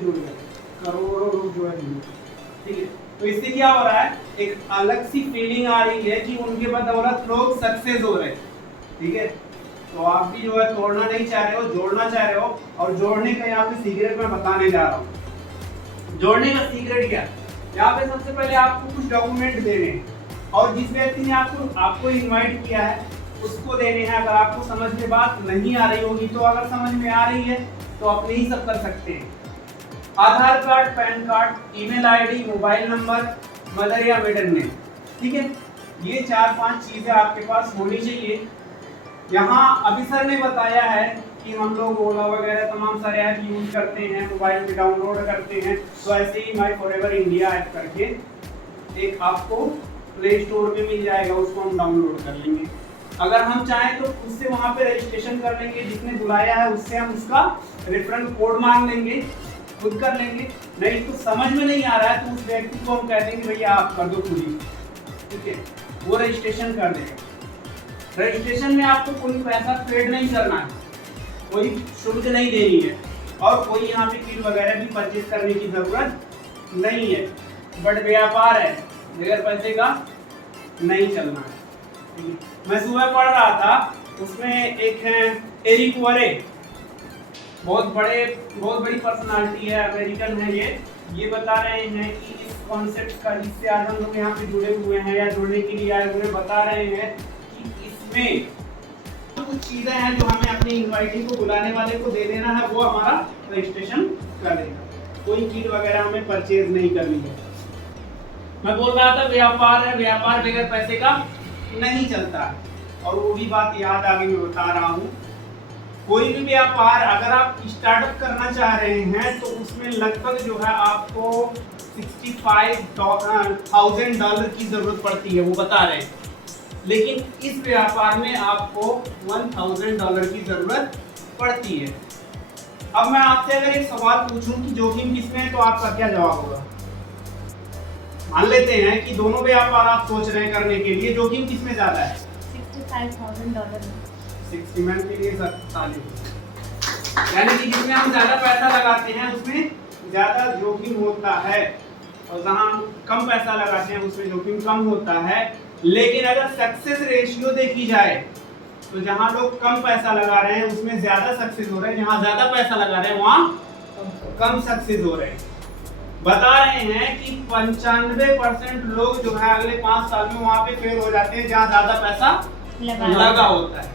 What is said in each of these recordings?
जुड़ गए, करोड़ों लोग जो है जुड़ गए, ठीक है। तो इससे क्या हो रहा है, एक अलग सी फीलिंग आ रही है कि उनके बदौलत लोग सक्सेस हो रहे हैं, ठीक है। तो आप भी जो है तोड़ना नहीं चाह रहे हो, जोड़ना चाह रहे हो। और जोड़ने का यहाँ पे सीक्रेट मैं बताने जा रहा हूँ। जोड़ने का सीक्रेट क्या, यहाँ पे सबसे पहले आपको कुछ डॉक्यूमेंट देने हैं, और जिस व्यक्ति ने आपको इनवाइट किया है उसको देने हैं। अगर आपको समझ में बात नहीं आ रही होगी तो अगर समझ में आ रही है तो अपने ही सब कर सकते हैं। Aadhaar card, PAN card, email ID, mobile number, mother या मिडिल नेम, ठीक है। ये 4-5 चीजें आपके पास होनी चाहिए। यहाँ अभी सर ने बताया है कि हम लोग ओला वगैरह तमाम सारे ऐप यूज करते हैं, मोबाइल में डाउनलोड करते हैं। तो ऐसे ही माई फॉरएवर इंडिया ऐप करके एक आपको प्ले स्टोर पे मिल जाएगा, उसको हम डाउनलोड कर लेंगे। अगर हम चाहें तो उससे वहाँ पे रजिस्ट्रेशन कर लेंगे, जिसने बुलाया है उससे हम उसका रेफरल कोड मांग लेंगे, खुद कर लेंगे। नहीं तो समझ में नहीं आ रहा है तो उस व्यक्ति को हम कह देंगे भैया आप कर दो खुद ही, ठीक है। वो रजिस्ट्रेशन कर देगा। रजिस्ट्रेशन में आपको कोई पैसा पेड नहीं करना है, कोई शुल्क नहीं देनी है, और कोई यहाँ पे किट वगैरह भी परचेज करने की जरूरत नहीं है। बट व्यापार है, बगैर पैसे का नहीं चलना है। मैं सुबह पढ़ रहा था, उसमें एक है एरिक वरे, बहुत बड़ी पर्सनालिटी है, अमेरिकन है ये बता रहे हैं कि इस कॉन्सेप्ट का जिससे आज हम लोग यहाँ पे जुड़े हुए हैं या जुड़ने के लिए आए हुए, बता रहे हैं कि इसमें कुछ चीजें हैं जो हमें अपने इनवाइटी को, बुलाने वाले को दे देना है, वो हमारा रजिस्ट्रेशन कर देगा। कोई किट वगैरह हमें परचेज नहीं करनी है। मैं बोल रहा था व्यापार है, व्यापार बगैर पैसे का नहीं चलता है। और वो भी बात याद आगे मैं बता रहा हूँ, कोई भी व्यापार अगर आप स्टार्टअप करना चाह रहे हैं तो उसमें लगभग जो है आपको $65,000 की जरूरत पड़ती है, वो बता रहे हैं। लेकिन इस व्यापार में आपको $1,000 की जरूरत पड़ती है। अब मैं आपसे अगर एक सवाल पूछूं कि जोखिम किसमें है तो आपका क्या जवाब होगा? मान लेते हैं कि दोनों व्यापार आप सोच रहे हैं करने के लिए, जोखिम किसमें ज्यादा है? $65,000 60 के लिए 40, यानी कि जिसमें हम ज्यादा पैसा लगाते हैं उसमें ज्यादा जोखिम होता है, और जहां हम कम पैसा लगाते हैं उसमें जोखिम कम होता है। लेकिन अगर सक्सेस रेशियो देखी जाए तो जहां लोग कम पैसा लगा रहे हैं उसमें ज्यादा सक्सेस हो रहे हैं, जहां ज्यादा पैसा लगा रहे हैं वहां कम सक्सेस हो रहे हैं। बता रहे हैं कि 95% लोग जो है अगले 5 साल में वहां पे फेल हो जाते हैं जहां ज्यादा पैसा लगा होता है,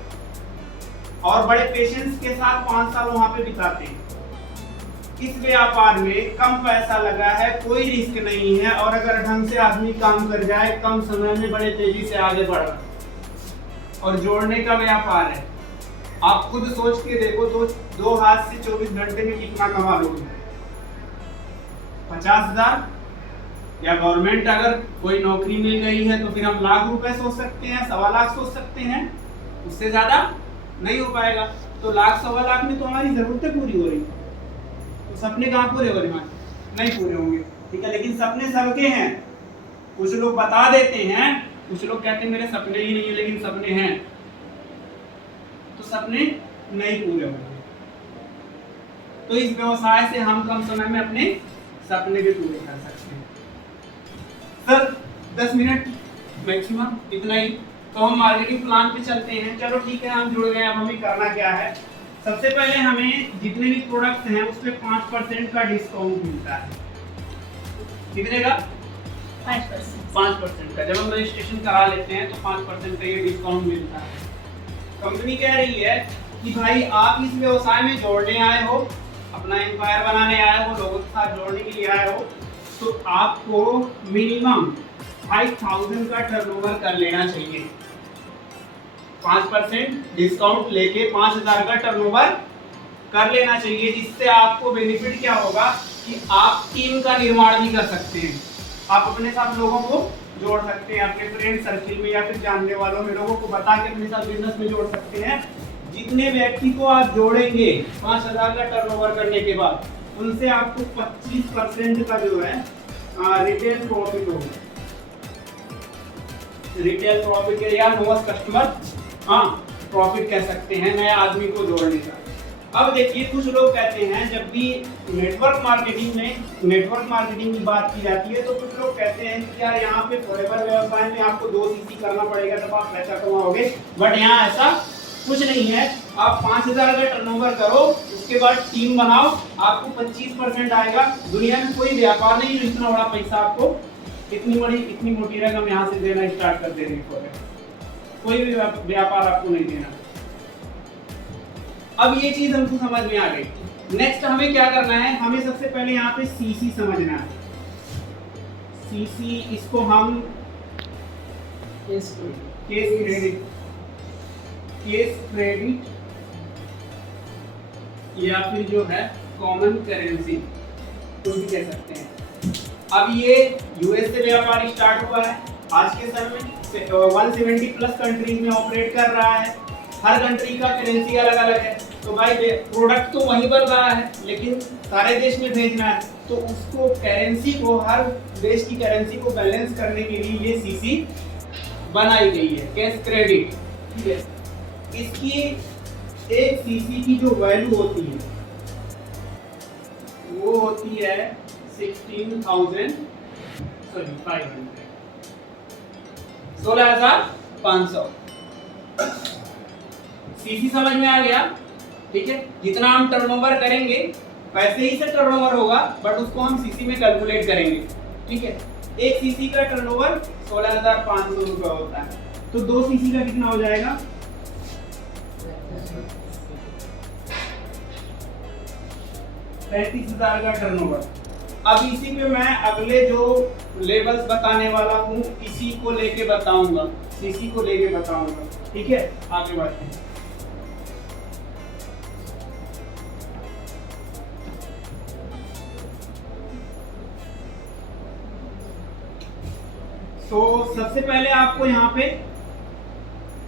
और बड़े पेशेंस के साथ 5 साल वहां पे बिताते हैं। इस व्यापार में कम पैसा लगा है, कोई रिस्क नहीं है, और अगर ढंग से आदमी काम कर जाए कम समय में बड़े तेजी से आगे बढ़ रहा है। और जोड़ने का व्यापार है, आप खुद सोच के देखो तो 2 हाथ से 24 घंटे में कितना कमा लोगे? 50,000, या गवर्नमेंट अगर कोई नौकरी मिल गई है तो फिर हम लाख रुपए सोच सकते हैं, 1.25 लाख सोच सकते हैं, उससे ज्यादा नहीं हो पाएगा। तो लाख 1.25 लाख में तो हमारी जरूरतें पूरी हो रही, तो सपने कहाँ पूरे हो रहे हैं? नहीं पूरे होंगे, ठीक है। लेकिन सपने सबके हैं, कुछ लोग बता देते हैं, कुछ लोग कहते हैं मेरे सपने ही नहीं है, लेकिन सपने हैं, तो सपने नहीं पूरे होंगे। तो इस व्यवसाय से हम कम समय में अपने सपने भी पूरे कर सकते हैं। सर 10 मिनट मैक्सिमम, इतना ही। तो हम मार्केटिंग प्लान पे चलते हैं। चलो ठीक है, हम जुड़ गए। अब हमें करना क्या है? सबसे पहले हमें जितने भी प्रोडक्ट्स हैं उस पे 5% का डिस्काउंट मिलता है। कितने का? 5% का। जब हम रजिस्ट्रेशन करा लेते हैं तो 5% का ये डिस्काउंट मिलता है। कंपनी कह रही है कि भाई आप इस व्यवसाय में जोड़ने आए हो, अपना एम्पायर बनाने आए हो, लोगों के साथ जोड़ने के लिए आए हो, तो आपको मिनिमम 5,000 का टर्नओवर कर लेना चाहिए। 5% डिस्काउंट लेके 5,000 का टर्नओवर कर लेना चाहिए, जिससे आपको बेनिफिट क्या होगा कि आप टीम का निर्माण भी कर सकते हैं। आप अपने साथ लोगों को जोड़ सकते हैं, अपने फ्रेंड सर्किल में या फिर जानने वालों में लोगों को बता के अपने साथ बिजनेस में जोड़ सकते हैं। जितने व्यक्ति को आप जोड़ेंगे 5,000 का टर्नओवर करने के बाद, उनसे आपको 25% का जो है रिटेल प्रॉफिट होगा। रिटेल प्रॉफिट या नोवेस्ट कस्टमर प्रॉफिट कह सकते हैं, नया आदमी को जोड़ने का। अब देखिए कुछ लोग कहते हैं जब भी नेटवर्क मार्केटिंग की बात की जाती है तो कुछ लोग कहते हैं कि यार यहाँ पे फॉरएवर व्यवसाय में आपको 2 सीसी करना पड़ेगा तब आप पैसा कमाओगे, बट यहाँ ऐसा कुछ नहीं है। आप 5000 का टर्नओवर करो, उसके बाद टीम बनाओ, आपको 25% आएगा। दुनिया में कोई व्यापार नहीं जो इतना बड़ा पैसा आपको इतनी मोटी रकम यहाँ से देना स्टार्ट कर देगी। कोई भी व्यापार आपको नहीं देना। अब ये चीज हमको समझ में आ गई। नेक्स्ट हमें क्या करना है, हमें सबसे पहले यहाँ पे सीसी समझना है। सीसी इसको हम केस क्रेडिट या फिर जो है कॉमन करेंसी तो भी कह सकते हैं। अब ये यूएस से व्यापार स्टार्ट हुआ है, आज के समय में 170 प्लस कंट्रीज में ऑपरेट कर रहा है। हर कंट्री का करेंसी अलग अलग है, तो भाई प्रोडक्ट तो वहीं बन रहा है लेकिन सारे देश में भेजना है, तो उसको करेंसी को, हर देश की करेंसी को बैलेंस करने के लिए ये सीसी बनाई गई है, कैश क्रेडिट। ठीक है, इसकी एक सीसी की जो वैल्यू होती है वो होती है 16,500। सीसी समझ में आ गया? ठीक है, जितना हम टर्नओवर करेंगे वैसे ही से टर्नओवर होगा, बट उसको हम सीसी में कैलकुलेट करेंगे। ठीक है, एक सीसी का टर्नओवर 16,500 रुपए होता है, तो 2 सीसी का कितना हो जाएगा? 35,000 का टर्नओवर। अब इसी पे मैं अगले जो लेवल्स बताने वाला हूँ इसी को लेके बताऊंगा, सीसी को लेके बताऊंगा। ठीक है, आगे बढ़ते हैं। तो सबसे पहले आपको यहाँ पे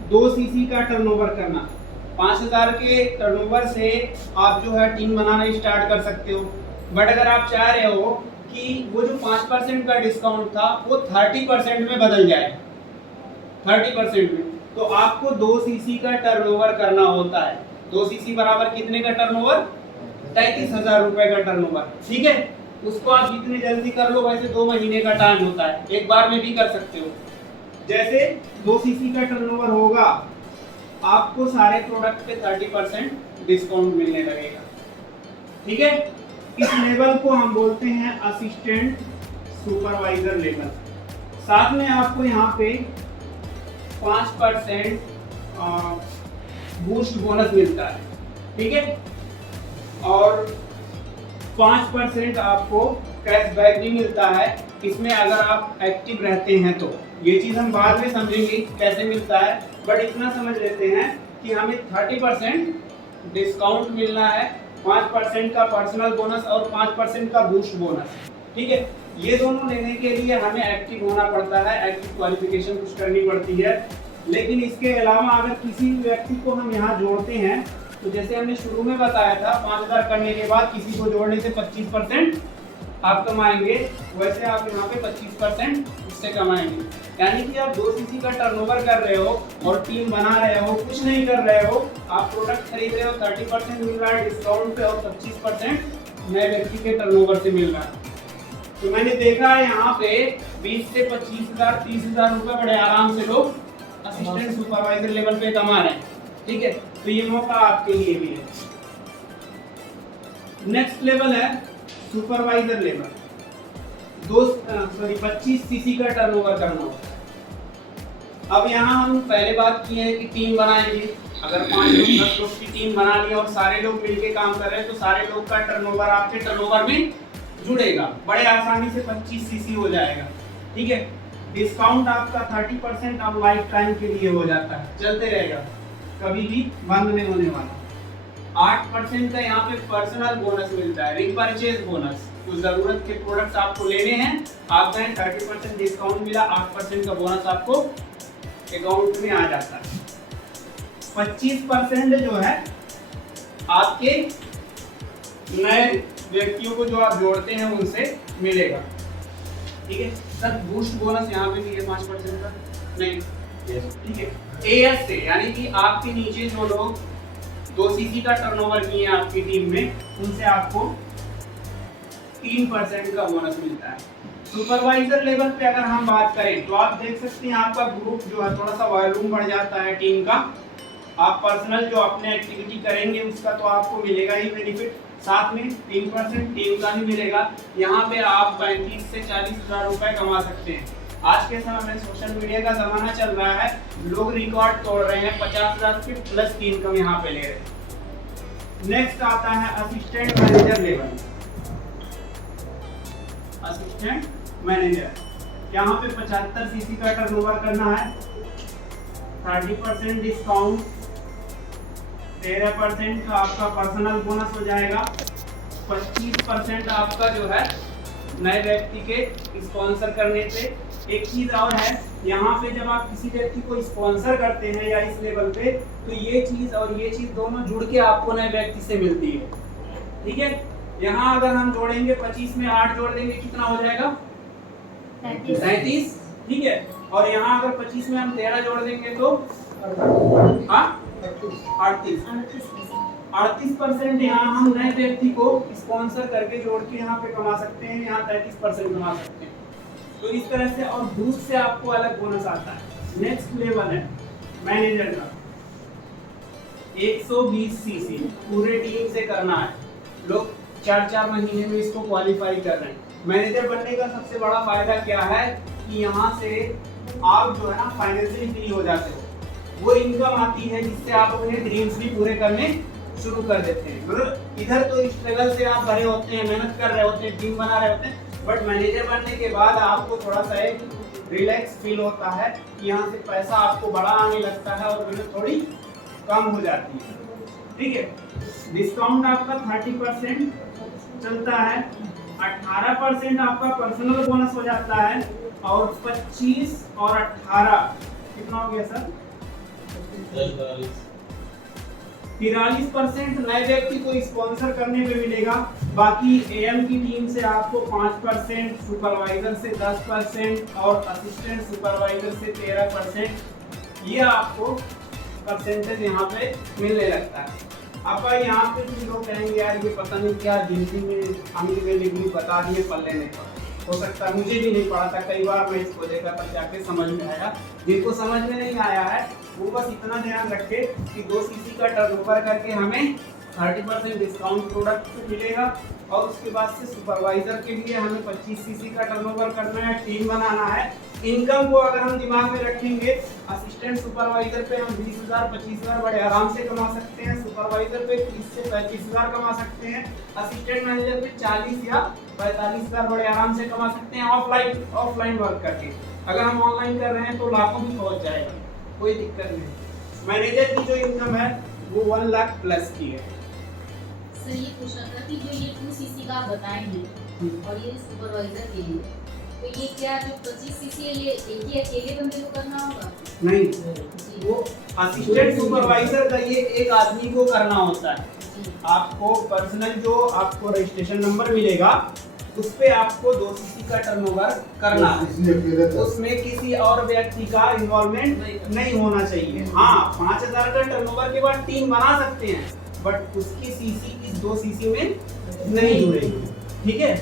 2 सीसी का टर्नओवर करना। 5000 के टर्नओवर से आप जो है टीम बनाना स्टार्ट कर सकते हो, बट अगर आप चाह रहे हो कि वो जो 5% का डिस्काउंट था वो 30% में बदल जाए, 30% में, तो आपको 2 सीसी का टर्नओवर करना होता है। 2 सीसी बराबर कितने का टर्नओवर? 33,000 रुपए का टर्नओवर। ठीक है, उसको आप जितनी जल्दी कर लो, वैसे 2 महीने का टाइम होता है, एक बार में भी कर सकते हो। जैसे 2 सीसी का टर्नओवर होगा, आपको सारे प्रोडक्ट पे 30% डिस्काउंट मिलने लगेगा। ठीक है, इस लेवल को हम बोलते हैं असिस्टेंट सुपरवाइजर लेवल। साथ में आपको यहाँ पे 5% बूस्ट बोनस मिलता है। ठीक है, और 5% आपको कैशबैक भी मिलता है इसमें, अगर आप एक्टिव रहते हैं तो। ये चीज़ हम बाद में समझेंगे कैसे मिलता है, बट इतना समझ लेते हैं कि हमें 30% डिस्काउंट मिलना है, 5% का पर्सनल बोनस और 5% का बूस्ट बोनस। ठीक है, ये दोनों लेने के लिए हमें एक्टिव होना पड़ता है, एक्टिव क्वालिफिकेशन कुछ करनी पड़ती है। लेकिन इसके अलावा अगर किसी व्यक्ति को हम यहाँ जोड़ते हैं, तो जैसे हमने शुरू में बताया था 5000 करने के बाद किसी को जोड़ने से 25% आप कमाएंगे, वैसे आप यहाँ पे 25% उससे कमाएंगे। यानी कि आप 2 सीसी का टर्नओवर कर रहे हो और टीम बना रहे हो, कुछ नहीं कर रहे हो, आप प्रोडक्ट खरीद रहे हो, 30% मिल रहा है डिस्काउंट पे और 25% नए व्यक्ति के टर्नओवर से मिल रहा है। तो मैंने देखा है यहाँ पे 20 से 25,000 30,000 रुपए बड़े आराम से लोग असिस्टेंट सुपरवाइजर लेवल पे कमा रहे हैं। ठीक है, तो ये मौका आपके लिए भी है। नेक्स्ट लेवल है सुपरवाइजर लेवल। 25 सीसी का टर्नओवर करना होगा। अब यहाँ हम पहले बात की है कि टीम बनाएंगे। अगर 5 लोग 10 लोग की टीम बना ली और सारे लोग मिलके काम कर रहे हैं, तो सारे लोग का टर्नओवर आपके टर्नओवर में जुड़ेगा, बड़े आसानी से 25 सीसी हो जाएगा। ठीक है, डिस्काउंट आपका 30% अब लाइफ टाइम के लिए हो जाता है, चलते रहेगा, कभी भी बंद नहीं होने वाला। 8% का यहाँ पे पर्सनल बोनस मिलता है, रिपरचेज बोनस। तो जरूरत के प्रोडक्ट्स आपको लेने हैं, आपका 30% डिस्काउंट मिला, 8% का बोनस आपको अकाउंट में आ जाता है। 25% जो है आपके नए व्यक्तियों को जो आप जोड़ते हैं उनसे मिलेगा। ठीक है सर, बूस्ट बोनस यहाँ पे भी है 5% का नहीं। ठीक है, एएस से यानी कि आपके नीचे जो लोग 2 सीसी का टर्नओवर किए हैं आपकी टीम में, उनसे आपको 3% का बोनस मिलता है। सुपरवाइजर लेवल पे अगर हम बात करें तो आप देख सकते हैं आपका ग्रुप जो है थोड़ा सा वॉल्यूम बढ़ जाता है टीम का। आप पर्सनल जो अपने एक्टिविटी करेंगे उसका तो आपको मिलेगा ही बेनिफिट, साथ में 3% टीम का भी मिलेगा। यहाँ पे आप 35 से 40 हज़ार रुपए कमा सकते हैं। आज के समय में सोशल मीडिया का जमाना चल रहा है, लोग रिकॉर्ड तोड़ रहे हैं, 50,000 की प्लस की इनकम यहाँ पे ले रहे हैं। नेक्स्ट आता है assistant manager level. Assistant manager यहाँ पे 75 सीसी का टर्नओवर करना है, 30% डिस्काउंट, 13% का आपका पर्सनल बोनस हो जाएगा, 25% आपका जो है नए व्यक्ति के स्पॉन्सर करने से। एक चीज और है, यहाँ पे जब आप किसी व्यक्ति को स्पॉन्सर करते हैं या इस लेवल पे, तो ये चीज और ये चीज दोनों जुड़ के आपको नए व्यक्ति से मिलती है। ठीक है, यहाँ अगर हम जोड़ेंगे 25 में 8 जोड़ देंगे कितना हो जाएगा? 37। ठीक है, और यहाँ अगर 25 में हम 13 जोड़ देंगे तो 38% यहाँ हम नए व्यक्ति को स्पॉन्सर करके जोड़ के यहाँ पे कमा सकते हैं, यहाँ 33% कमा सकते हैं। तो इस तरह से, और दूसरे से आपको अलग बोनस आता है। नेक्स्ट लेवल है मैनेजर का, 120 सीसी पूरे टीम से करना है। लोग 4-4 महीने में इसको क्वालिफाई कर रहे हैं। मैनेजर बनने का सबसे बड़ा फायदा क्या है कि यहाँ से आप जो है ना फाइनेंशियली फ्री हो जाते हो, वो इनकम आती है जिससे आप अपने ड्रीम्स भी पूरे करने शुरू कर देते हैं। मतलब इधर तो स्ट्रगल से आप भरे होते हैं, मेहनत कर रहे होते हैं, टीम बना रहे होते हैं, बट मैनेजर बनने के बाद आपको थोड़ा सा एक रिलैक्स फील होता है कि यहाँ से पैसा आपको बड़ा आने लगता है और मेहनत थोड़ी कम हो जाती है। ठीक है, डिस्काउंट आपका 30% चलता है, 18% आपका पर्सनल बोनस हो जाता है, और 25 और 18 कितना हो गया सर? 43% नए व्यक्ति को स्पॉन्सर करने में मिलेगा। बाकी एएम की टीम से आपको 5%, सुपरवाइजर से 10% और असिस्टेंट सुपरवाइजर से 13%, ये आपको परसेंटेज यहाँ पे मिलने लगता है। अब यहाँ पे कुछ लोग कहेंगे यार ये पता नहीं क्या गिनती में आमिर में डिग्री बता दिए, पल्ले नहीं पड़ा। हो सकता है, मुझे भी नहीं पड़ा था, कई बार मैं इसको देखा तब जाके समझ में आया। जिनको समझ में नहीं आया है वो बस इतना ध्यान रखे कि 2 सीसी का टर्नओवर करके हमें 30% डिस्काउंट प्रोडक्ट पे मिलेगा, और उसके बाद से सुपरवाइजर के लिए हमें 25 सीसी का टर्नओवर करना है, टीम बनाना है। इनकम को अगर हम दिमाग में रखेंगे, असिस्टेंट सुपरवाइजर पे हम 20,000 25,000 बड़े आराम से कमा सकते हैं, सुपरवाइजर पे 30 से 35,000 कमा सकते हैं, असिस्टेंट मैनेजर पे 40 या 45,000 बड़े आराम से कमा सकते हैं ऑफलाइन वर्क करके। अगर हम ऑनलाइन कर रहे हैं तो लाखों भी पहुंच जाएगा, कोई दिक्कत नहीं। मैनेजर की जो इनकम है वो 1 लाख प्लस की है। सर ये पूछना था कि जो ये 2 सीसी का आप बताएंगे और ये सुपरवाइजर के लिए, तो ये क्या जो 25 सीसी है ये एक ही अकेले बंदे को करना होगा? नहीं, वो असिस्टेंट सुपरवाइजर का ये एक आदमी को करना होता है। आपको पर्सनल जो आपको रजिस्ट्रेशन नंबर मिलेगा उस पे आपको 2 सीसी का टर्नओवर करना है, उसमें किसी और व्यक्ति का इन्वॉल्वमेंट नहीं होना चाहिए। हाँ, 5,000 का टर्नओवर के बाद टीम बना सकते हैं, बट उसकी सीसी इस 2 सीसी में नहीं जुड़ेगी। ठीक है,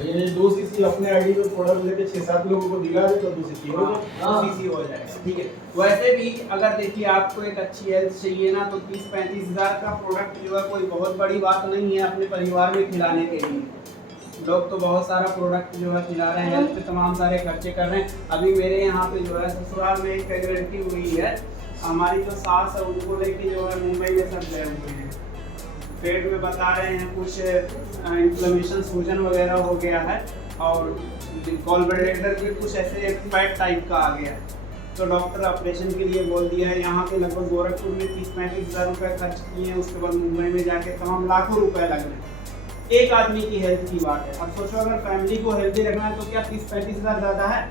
ये 2 सीसी अपने आईडी पे प्रोडक्ट लेके 6-7 लोगों को दिला दे तो 2 सीसी हो जाएगा। ठीक है, वैसे भी अगर देखिए आपको एक अच्छी हेल्थ चाहिए ना, तो 30-35 हज़ार का प्रोडक्ट जो है कोई बहुत बड़ी बात नहीं है अपने परिवार में खिलाने के लिए। लोग तो बहुत सारा प्रोडक्ट जो है खिला रहे हैं, हेल्थ पे तमाम सारे खर्चे कर रहे हैं। अभी मेरे यहाँ पे जो है ससुराल में एक प्रेगनेंसी हुई है, हमारी जो सास है उनको लेके जो है मुंबई में सब गए हुए हैं। पेट में बता रहे हैं कुछ इन्फ्लेमेशन, सूजन वगैरह हो गया है, और गॉल ब्लैडर पे कुछ ऐसे फैट टाइप का आ गया है, तो डॉक्टर ऑपरेशन के लिए बोल दिया है। यहाँ पे लगभग गोरखपुर में 30-35 हज़ार रुपये खर्च किए हैं, उसके बाद मुंबई में जाके तमाम लाखों रुपए लग रहे हैं। एक आदमी की हेल्थ की बात है। अब सोचो अगर फैमिली को हेल्दी रखना है तो क्या 30-35 हज़ार ज़्यादा है?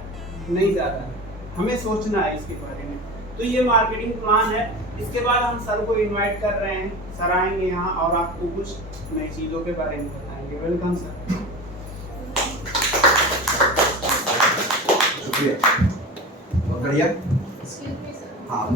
नहीं ज़्यादा है, हमें सोचना है इसके बारे में। तो ये मार्केटिंग प्लान है। इसके बाद हम सर को इनवाइट कर रहे हैं, सर आएंगे यहाँ और आपको कुछ नई चीज़ों के बारे में बताएंगे। Welcome sir. शुक्रिया। और बढ़िया। Excuse me, sir. हाँ,